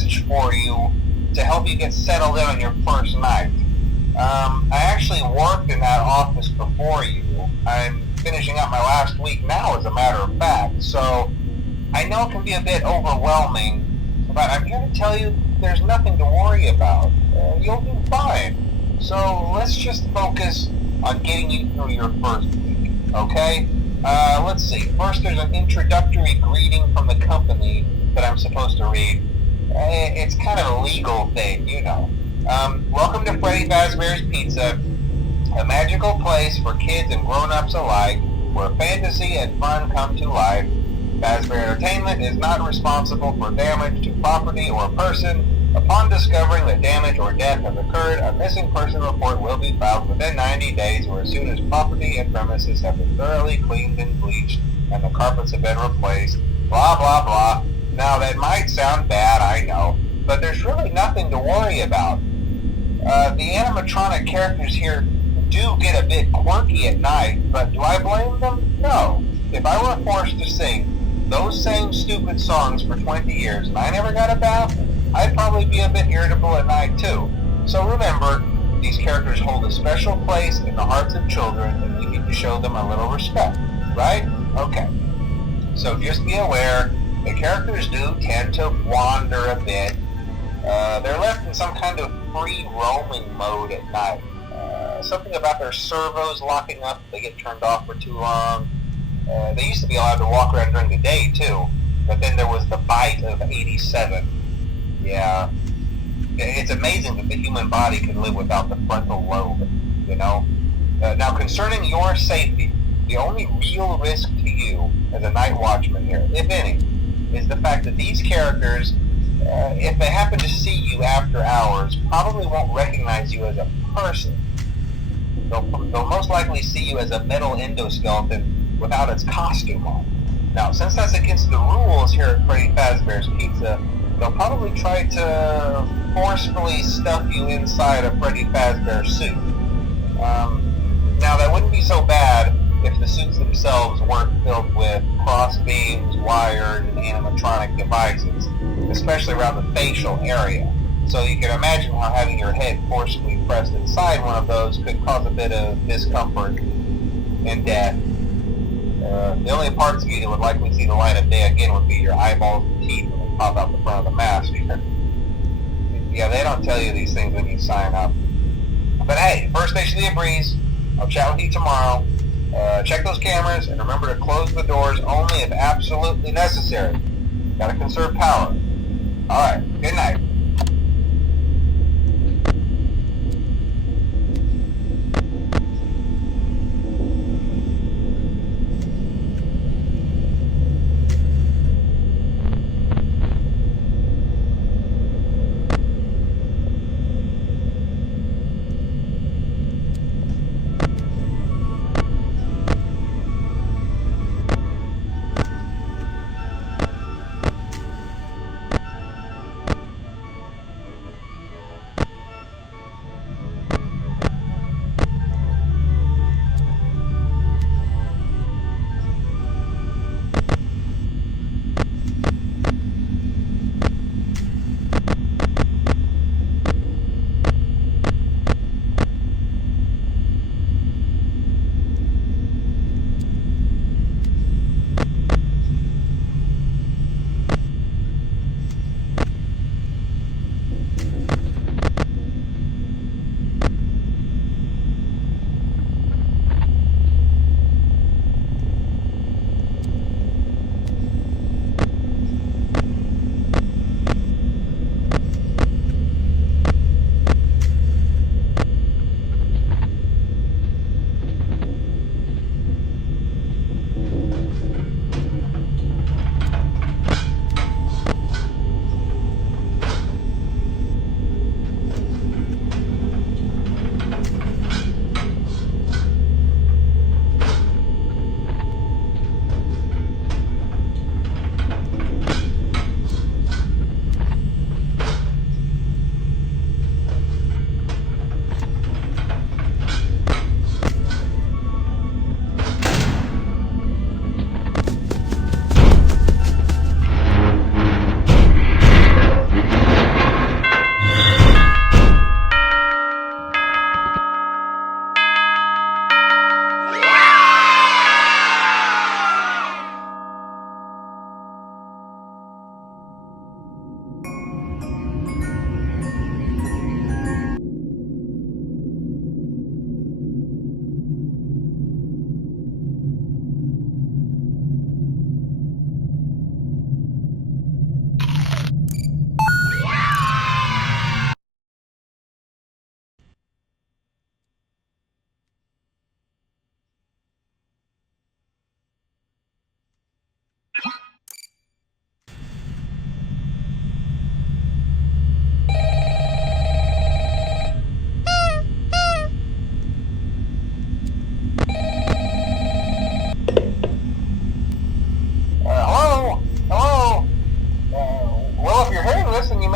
message for you to help you get settled in on your first night. I actually worked in that office before you. I'm finishing up my last week now, as a matter of fact, so I know it can be a bit overwhelming, but I'm here to tell you there's nothing to worry about. You'll do fine. So let's just focus on getting you through your first week, okay? Let's see. First, there's an introductory greeting from the company that I'm supposed to read. It's kind of a legal thing, you know. Welcome to Freddy Fazbear's Pizza, a magical place for kids and grown-ups alike, where fantasy and fun come to life. Fazbear Entertainment is not responsible for damage to property or person. Upon discovering that damage or death has occurred, a missing person report will be filed within 90 days or as soon as property and premises have been thoroughly cleaned and bleached and the carpets have been replaced. Blah, blah, blah. Now, that might sound bad, I know, but there's really nothing to worry about. The animatronic characters here do get a bit quirky at night, but do I blame them? No. If I were forced to sing those same stupid songs for 20 years and I never got a bath, I'd probably be a bit irritable at night too. So remember, these characters hold a special place in the hearts of children and we need to show them a little respect, right? Okay. So just be aware, the characters do tend to wander a bit. They're left in some kind of free roaming mode at night. Something about their servos locking up if they get turned off for too long. They used to be allowed to walk around during the day too, but then there was the bite of 87. Yeah, it's amazing that the human body can live without the frontal lobe, you know? Now, concerning your safety, the only real risk to you as a night watchman here, if any, is the fact that these characters, if they happen to see you after hours, probably won't recognize you as a person. They'll most likely see you as a metal endoskeleton without its costume on. Now, since that's against the rules here at Freddy Fazbear's Pizza, they'll probably try to forcefully stuff you inside a Freddy Fazbear suit. Now, that wouldn't be so bad if the suits themselves weren't filled with cross beams, wired, and animatronic devices, especially around the facial area. So you can imagine how having your head forcibly pressed inside one of those could cause a bit of discomfort and death. The only parts of you that would likely see the light of day again would be your eyeballs and teeth when they pop out the front of the mask. Yeah, they don't tell you these things when you sign up. But hey, first station of the breeze. I'll chat with you tomorrow. Check those cameras and remember to close the doors only if absolutely necessary. Gotta conserve power. Alright, good night.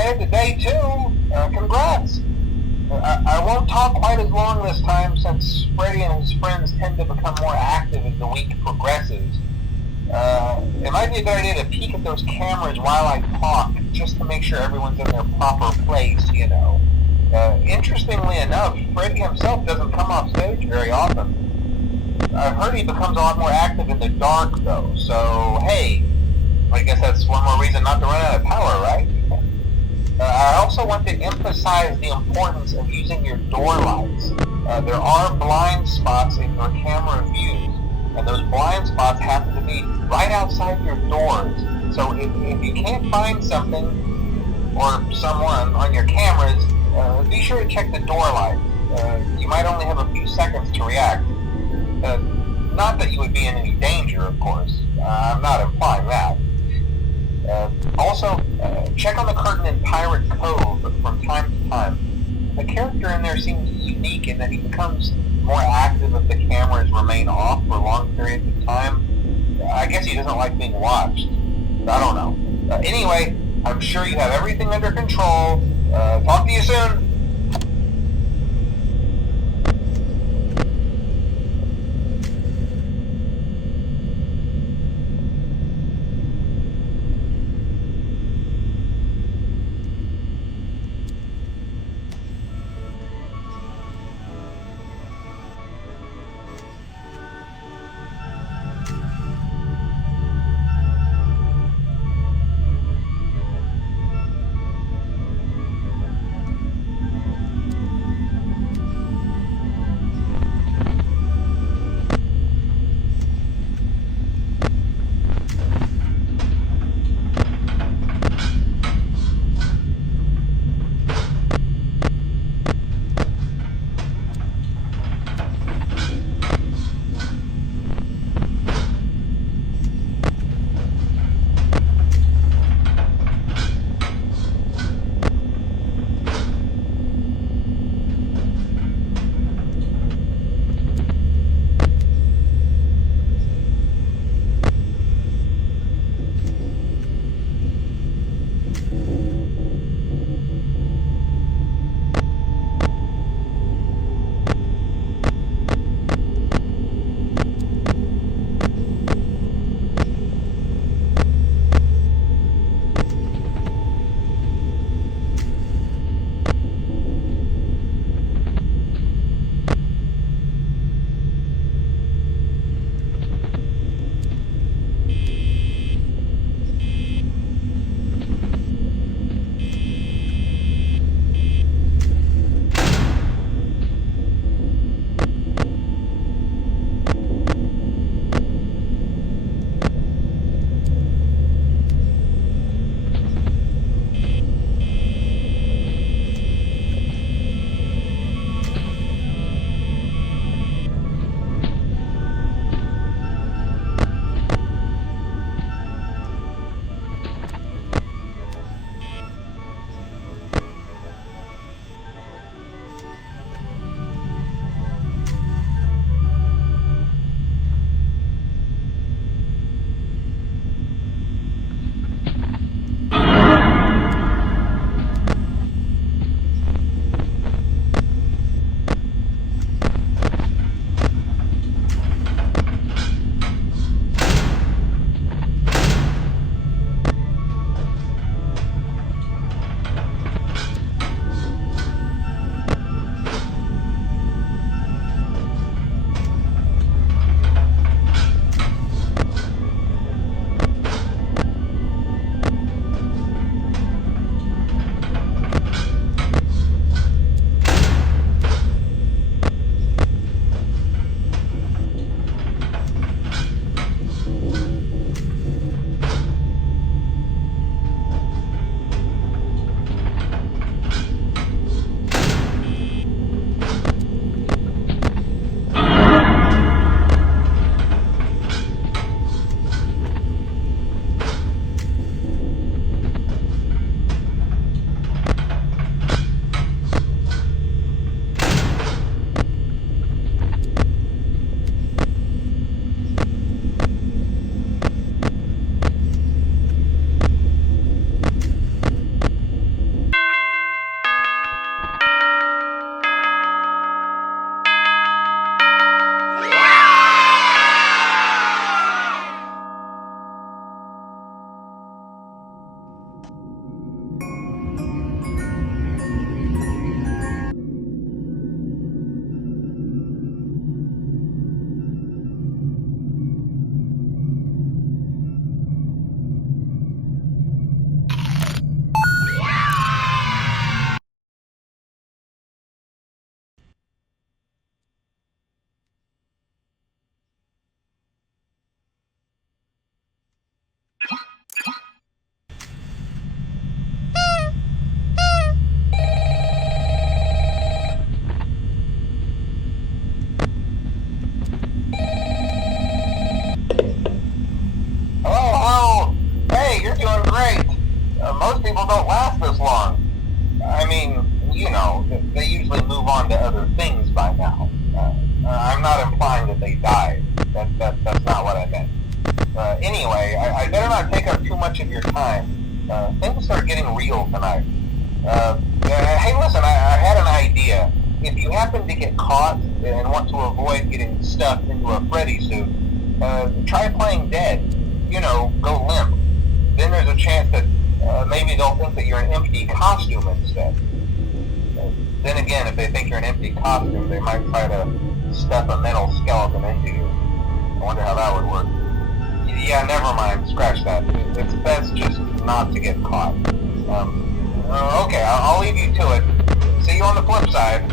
made it to day 2. Congrats. I won't talk quite as long this time since Freddy and his friends tend to become more active as the week progresses. It might be a good idea to peek at those cameras while I talk, just to make sure everyone's in their proper place, you know. Interestingly enough, Freddy himself doesn't come off stage very often. I've heard he becomes a lot more active in the dark, though, so hey, I guess that's one more reason not to run out of power, right? I also want to emphasize the importance of using your door lights. There are blind spots in your camera views, and those blind spots happen to be right outside your doors. So if you can't find something or someone on your cameras, be sure to check the door light. You might only have a few seconds to react. Not that you would be in any danger, of course. I'm not implying that. Also, check on the curtain in Pirate Cove from time to time. The character in there seems unique in that he becomes more active if the cameras remain off for long periods of time. I guess he doesn't like being watched. I don't know. Anyway, I'm sure you have everything under control. Talk to you soon. Hello, hello. Hey, you're doing great. Most people don't last this long. I mean, you know, they usually move on to other things by now. I'm not implying that they died. That's not what I meant. Anyway, I better not take up too much of your time. Things start getting real tonight. Hey, listen, I had an idea. If you happen to get caught and want to avoid getting stuffed into a Freddy suit, try playing dead. You know, go limp. Then there's a chance that maybe they'll think that you're an empty costume instead. Then again, if they think you're an empty costume, they might try to stuff a metal skeleton into you. I wonder how that would work. Yeah, never mind. Scratch that. It's best just not to get caught. Okay, I'll leave you to it. See you on the flip side.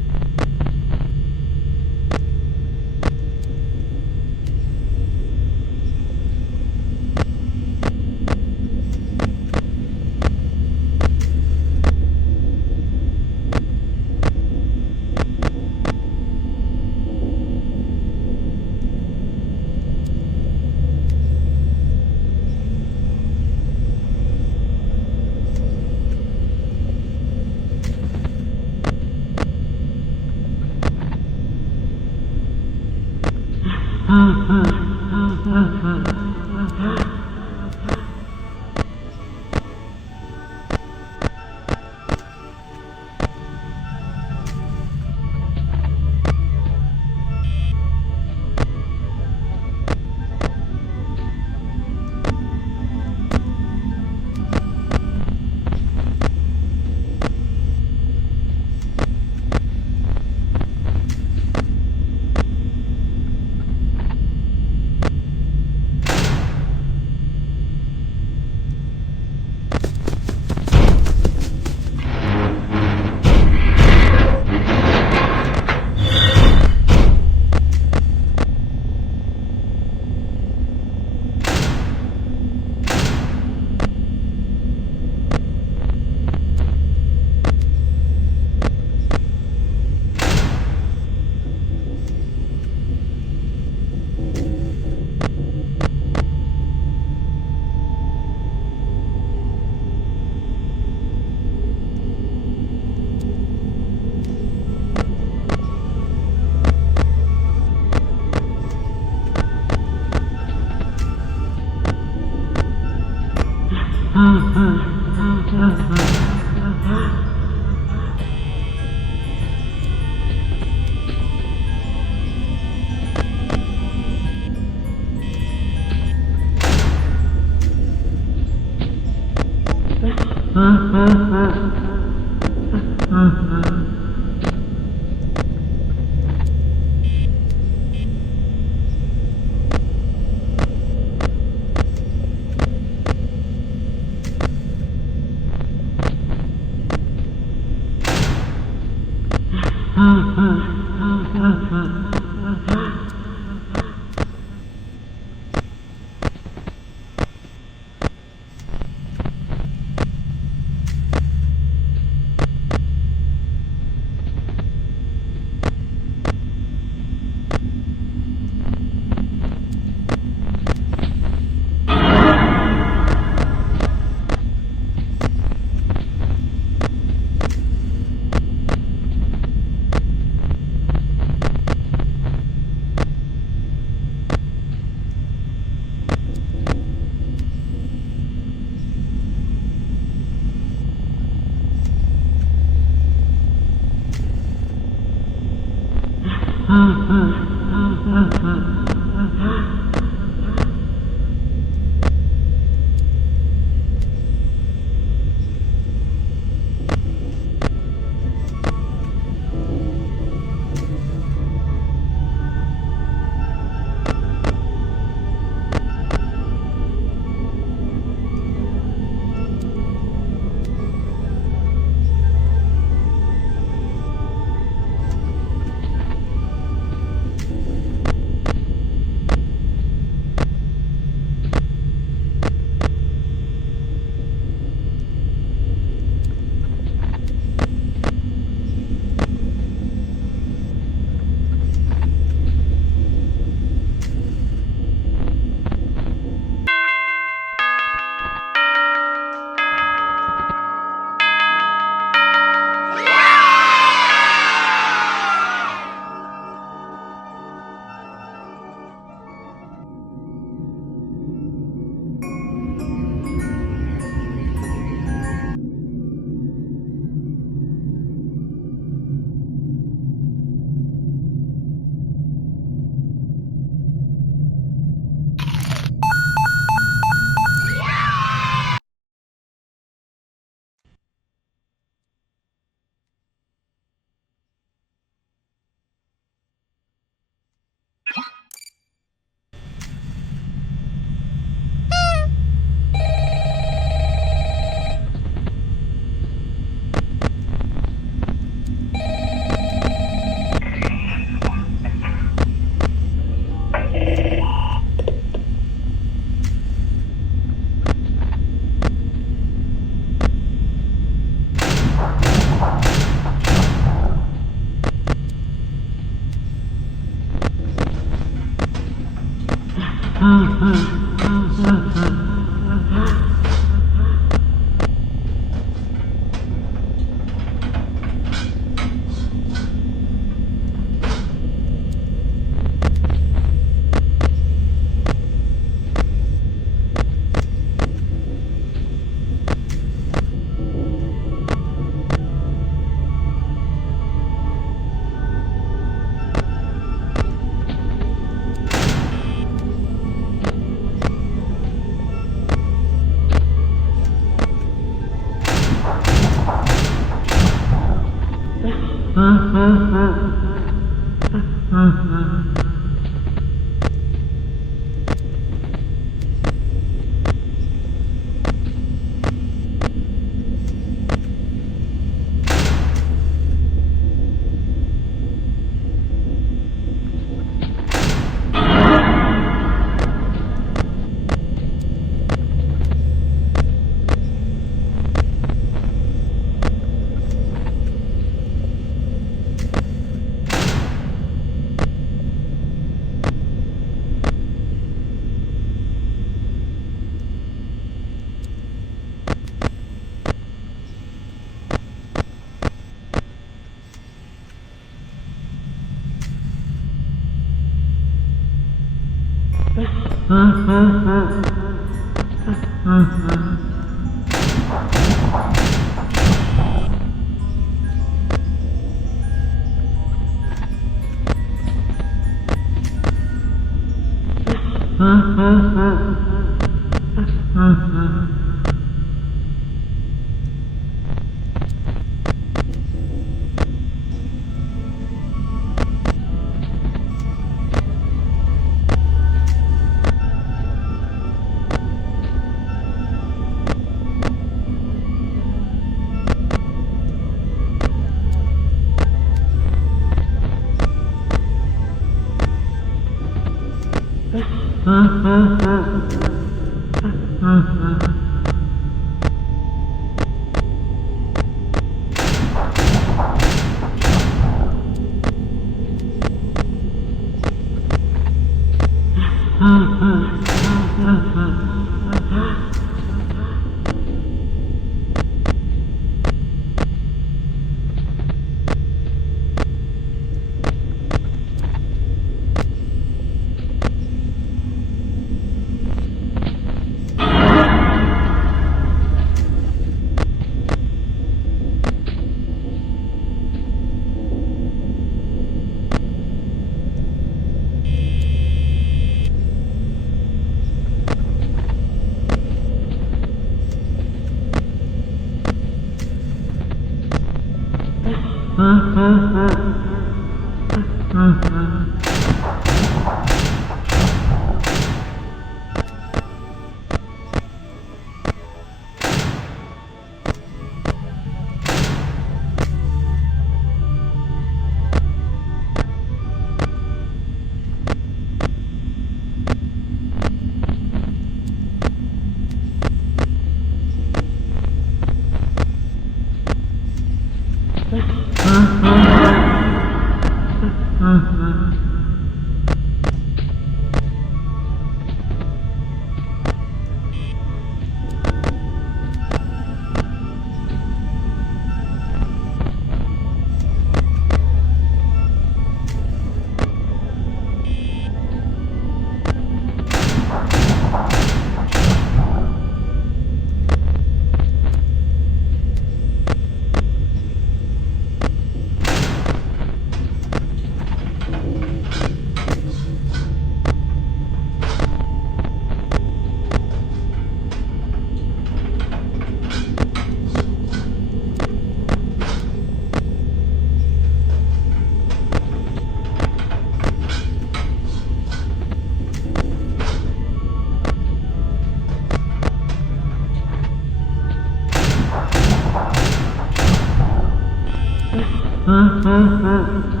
Mm-hmm.